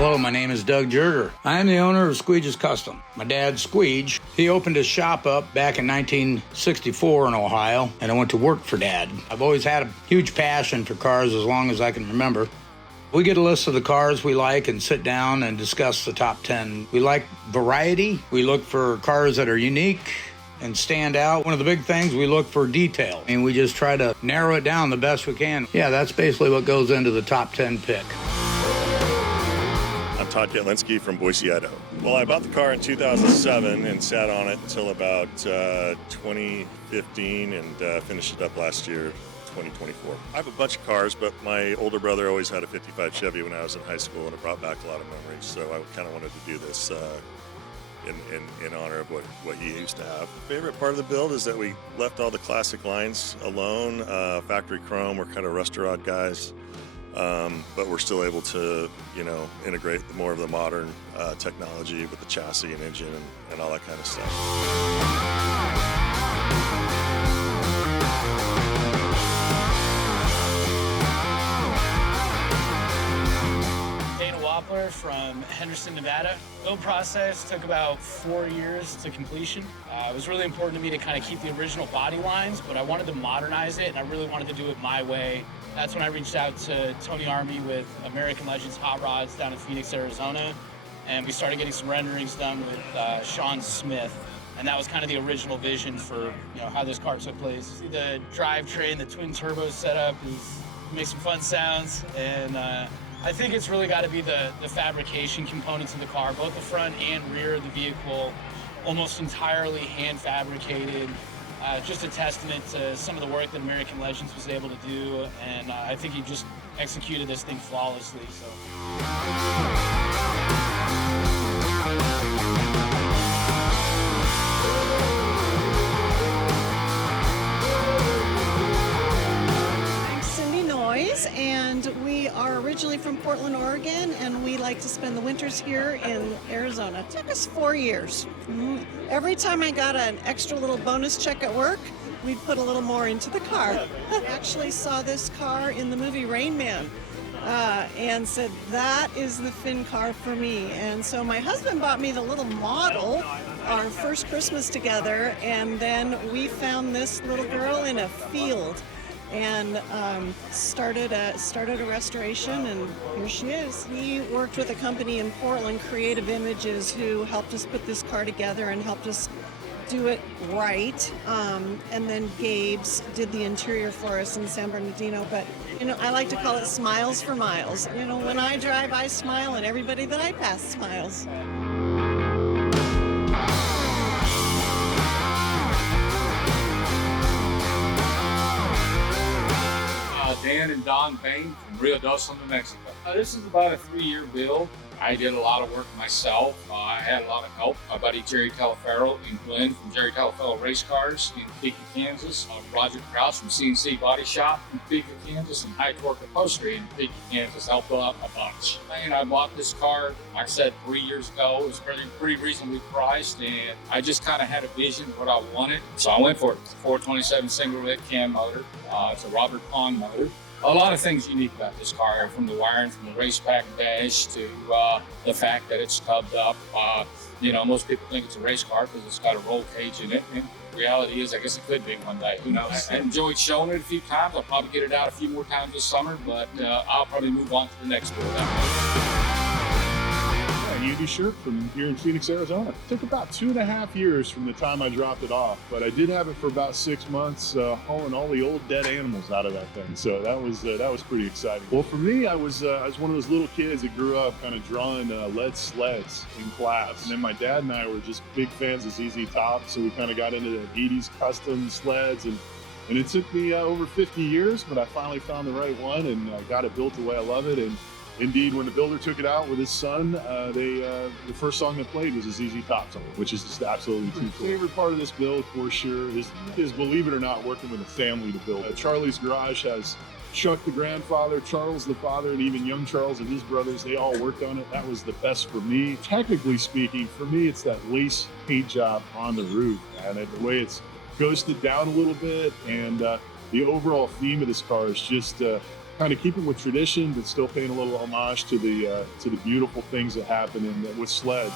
Hello, my name is Doug Jerger. I am the owner of Squeeg's Custom. My dad, Squeeg, he opened his shop up back in 1964 in Ohio, and I went to work for Dad. I've always had a huge passion for cars as long as I can remember. We get a list of the cars we like and sit down and discuss the top 10. We like variety. We look for cars that are unique and stand out. One of the big things, we look for detail, and we just try to narrow it down the best we can. Yeah, that's basically what goes into the top 10 pick. I'm Todd Ketlinski from Boise, Idaho. Well, I bought the car in 2007 and sat on it until about 2015 and finished it up last year, 2024. I have a bunch of cars, but my older brother always had a 55 Chevy when I was in high school, and it brought back a lot of memories, so I kind of wanted to do this in honor of what he used to have. The favorite part of the build is that we left all the classic lines alone. Factory chrome, we're kind of rust-rod guys. But we're still able to, integrate more of the modern technology with the chassis and engine and all that kind of stuff. From Henderson, Nevada. Build process took about 4 years to completion. It was really important to me to kind of keep the original body lines, but I wanted to modernize it, and I really wanted to do it my way. That's when I reached out to Tony Army with American Legends Hot Rods down in Phoenix, Arizona, and we started getting some renderings done with Sean Smith. And that was kind of the original vision for how this car took place. The drivetrain, the twin turbo setup makes some fun sounds, and I think it's really got to be the fabrication components of the car, both the front and rear of the vehicle, almost entirely hand fabricated. Just a testament to some of the work that American Legends was able to do, and I think he just executed this thing flawlessly. And we are originally from Portland, Oregon, and we like to spend the winters here in Arizona. It took us 4 years. Every time I got an extra little bonus check at work, we'd put a little more into the car. I actually saw this car in the movie Rain Man and said, that is the Finn car for me. And so my husband bought me the little model our first Christmas together, and then we found this little girl in a field and started a restoration, and here she is. We worked with a company in Portland, Creative Images, who helped us put this car together and helped us do it right. And then Gabe's did the interior for us in San Bernardino. But I like to call it smiles for miles. When I drive, I smile, and everybody that I pass smiles. Dan and Don Payne from Rio Dos, New Mexico. This is about a 3-year build. I did a lot of work myself. I had a lot of help. My buddy Jerry Talaferro and Glenn from Jerry Talaferro Race Cars in Topeka, Kansas. Roger Krause from CNC Body Shop in Topeka, Kansas, and High Torque Upholstery in Topeka, Kansas helped out a bunch. And I bought this car, like I said, 3 years ago. It was pretty reasonably priced, and I just kind of had a vision of what I wanted. So I went for it. It's a 427 single lit cam motor. It's a Robert Pond motor. A lot of things unique about this car, from the wiring, from the race pack dash to the fact that it's tubbed up. Most people think it's a race car because it's got a roll cage in it. And the reality is, I guess it could be one day. Who knows? I enjoyed showing it a few times. I'll probably get it out a few more times this summer, but I'll probably move on to the next build. Andy Shirk from here in Phoenix, Arizona. It took about 2.5 years from the time I dropped it off, but I did have it for about 6 months, hauling all the old dead animals out of that thing. So that was pretty exciting. Well, for me, I was one of those little kids that grew up kind of drawing lead sleds in class. And then my dad and I were just big fans of ZZ Top, so we kind of got into the 80s custom sleds, and it took me over 50 years, but I finally found the right one and got it built the way I love it. And indeed, when the builder took it out with his son, the first song they played was a ZZ Top song, which is just absolutely too cool. My favorite part of this build, for sure, is believe it or not, working with a family to build it. Charlie's Garage has Chuck the grandfather, Charles the father, and even young Charles and his brothers. They all worked on it. That was the best for me. Technically speaking, for me, it's that lace paint job on the roof, and the way it's ghosted down a little bit, and the overall theme of this car is just kind of keeping with tradition, but still paying a little homage to the beautiful things that happen with sleds.